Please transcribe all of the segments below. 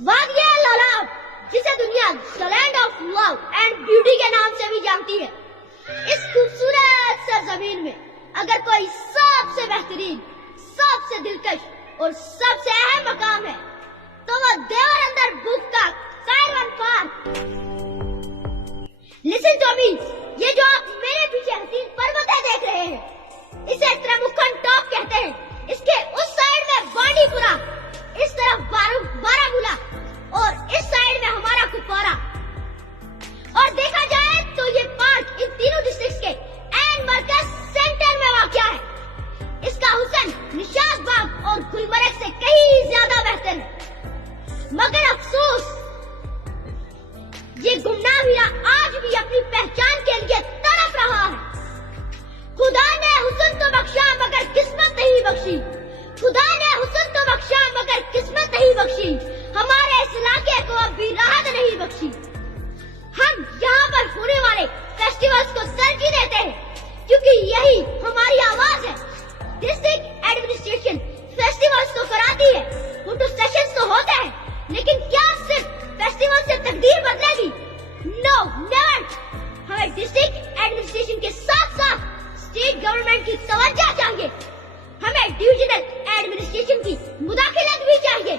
वादिया लालाब, जिसे दुनिया the land of love and beauty के नाम से भी जानती है, इस खूबसूरत सरजमीन में अगर कोई सबसे बेहतरीन, सबसे दिलकश और सबसे अहम मकाम है तो वो देवर अंदर बुक का Karwan park. Listen to me, ये जो आप मेरे पीछे हसीन पर्वतें देख रहे हैं, इसे त्रमुखन टॉप कहते हैं। इसके उस साइड में बांडीपुरा, इस तरफ बारामूला और इस साइड में हमारा कुपवारा। और देखा जाए तो ये पार्क इन तीनों डिस्ट्रिक्ट्स के एन मरकज सेंटर में वाक़या है। इसका हुस्न निशात बाग और गुलमर्ग से कहीं ज्यादा बेहतर है, मगर अफसोस ये गुमनाम हीरा आज भी अपनी पहचान के लिए तड़प रहा है। खुदा ने हुस्न तो बख्शा मगर किस्मत नहीं बख्शी, खुदा ने हुस्न तो बख्शा मगर किस्मत नहीं बख्शी, हमारे इस इलाके को अब भी राहत नहीं बख्शी। हम यहाँ पर होने वाले फेस्टिवल्स को तरजीह देते हैं क्योंकि यही हमारी आवाज है। डिस्ट्रिक्ट एडमिनिस्ट्रेशन फेस्टिवल्स तो कराती है, फोटो सेशंस तो होते हैं, लेकिन क्या सिर्फ फेस्टिवल से तकदीर बदलेगी? No, never. हमें डिस्ट्रिक्ट एडमिनिस्ट्रेशन के साथ साथ स्टेट गवर्नमेंट की तवज्जो चाहिए। हमें डिविजनल एडमिनिस्ट्रेशन की मुदाखलत भी चाहिए।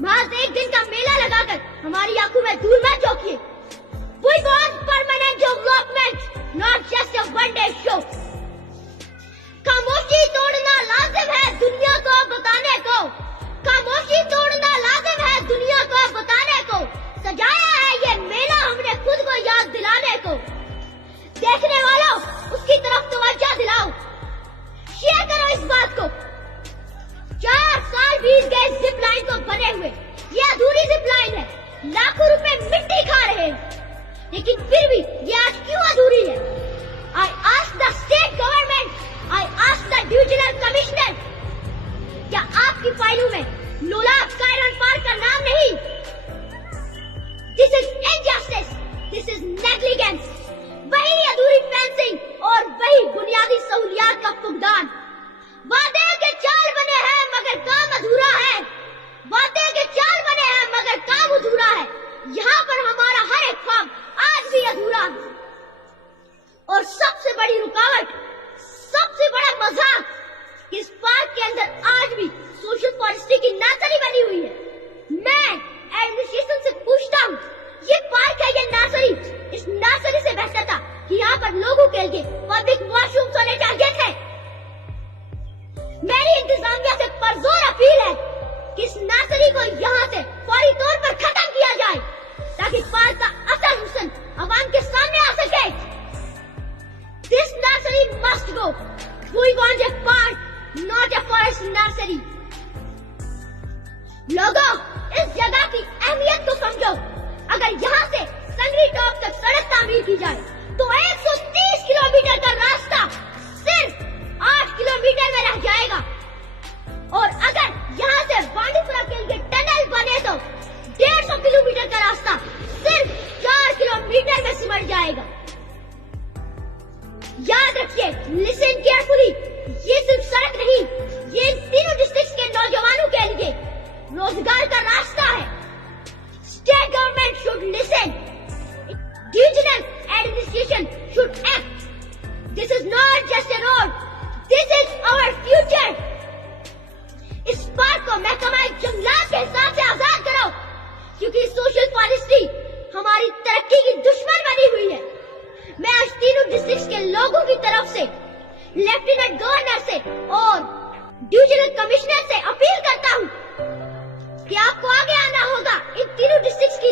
महज एक दिन का मेला लगाकर हमारी आंखों में धूल मत झोंकिए। We want permanent development, not just a one-day show. खामोशी तोड़ना लाजिम है दुनिया को बताने को, खामोशी तोड़ना लाजिम है दुनिया को बताने को। सजाया है ये मेला हमने खुद को याद दिलाने को। देखने वालों, उसकी तरफ तवज्जो दिलाओ, शेयर करो इस बात को। 4 साल बीत गए जिप लाइन को बने हुए, ये अधूरी जिप लाइन है। लाखों रुपए मिट्टी खा रहे हैं, लेकिन फिर भी ये आज क्यों अधूरी है? I ask the state government, I ask the divisional commissioner, क्या आपकी फाइलों में लोलाब कायरन पार्क का नाम नहीं? This is injustice, this is negligence। वही अधूरी फेंसिंग और वही बुनियादी सहूलियात का फुकदान। वादे के चाल बने हैं मगर काम अधूरा है, वादे के चाल बने हैं मगर काम अधूरा है। यहाँ पर हमारा हर एक ख्वाब आज भी अधूरा है। और सबसे बड़ी रुकावट, सबसे बड़ा मजाक, इस पार्क के अंदर आज भी सोशल फॉरेस्ट्री की नर्सरी बनी हुई है। मैं एडमिनिस्ट्रेशन से पूछता हूँ, ये पार्क है, ये नर्सरी, इस नर्सरी से बेहतर था कि यहाँ पर लोगों के लिए पब्लिक वॉशरूम होने चाहिए थे। मेरी इंतजामिया से परजोर अपील है कि इस नर्सरी को यहाँ से फौरी तौर पर खत्म किया जाए ताकि पार्क का असल हुस्न अवाम के सामने आ सके। This nursery must go. We want a park, not a forest nursery. लोगों, इस जगह की अहमियत को समझो। अगर यहाँ से संगरी टॉप तक सड़क तामीर की जाए तो 130 किलोमीटर का रास्ता सिर्फ 8 किलोमीटर में रह जाएगा। और अगर यहाँ से बांडीपुरा के लिए टनल बने तो 150 किलोमीटर का रास्ता सिर्फ 4 किलोमीटर में सिमट जाएगा। याद रखिए, लिसन केयरफुली, ये सिर्फ सड़क नहीं, ये तीनों डिस्ट्रिक्ट्स के नौजवानों के लिए रोजगार का रास्ता है। State government should listen, divisional administration should act. This is not just a road, this is our future. इस पार्क को महकमा जंगलात के हिसाब से आजाद करो, क्योंकि सोशल फॉरेस्ट्री हमारी तरक्की की दुश्मन बनी हुई है। मैं आज तीनों डिस्ट्रिक्ट्स के लोगों की तरफ से लेफ्टिनेंट गवर्नर से और डिविजनल कमिश्नर से अपील करता हूँ कि आपको आगे आना होगा इन तीनों डिस्ट्रिक्ट्स की